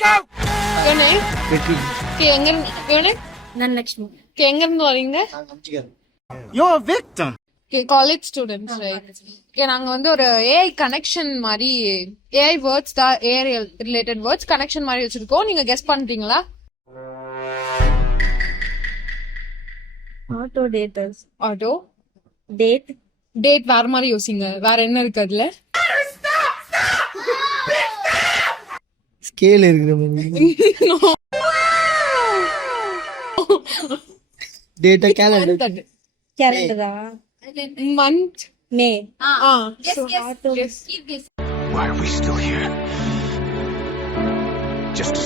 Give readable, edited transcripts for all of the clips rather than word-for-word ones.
Your name? Okay, எங்க இருந்து Nanlakshmi. Okay, எங்க இருந்து வரீங்க? You're a victim. Okay, college students, right? Okay, நாங்க வந்து ஒரு AI கனெக்ஷன் மாதிரி AI வேர்ட்ஸ் தான் AI ரிலேட்டட் வேர்ட்ஸ் கனெக்ஷன் மாதிரி வச்சிருக்கோம். நீங்க கெஸ் பண்றீங்களா? Auto daters. Auto Date. Date வேற மாதிரி யோசிங்க. வேற என்ன இருக்கு அதுல? ஸ்கேல் இருக்கிற மாதிரி data calendar Calendar. Month May. auto Why are we still here? Just to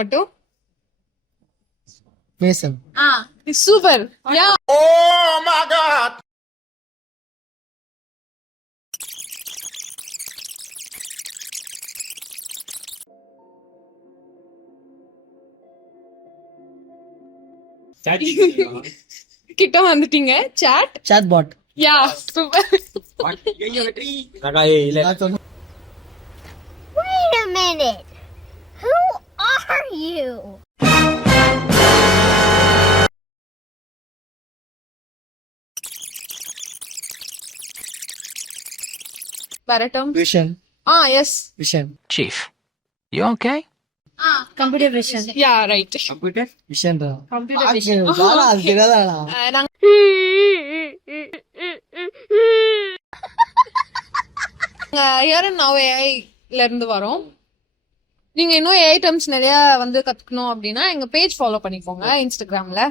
automation super yeah Oh my God! கிட்ட வந்துட்டீங்க chat chatbot yeah super Wait a minute. Who are you? வேற term vision yes vision Chief, you okay? Computer vision. Yeah right vision Computer vision. அது தெரியாதாடா நாங்க here and now ஏஐல இருந்து வரோம். நீங்க இன்னும் ஏஐ டேர்ம்ஸ் நிறைய வந்து கத்துக்கணும் அப்படின்னா எங்க பேஜ் ஃபாலோ பண்ணிக்கோங்க இன்ஸ்டாகிராம்ல.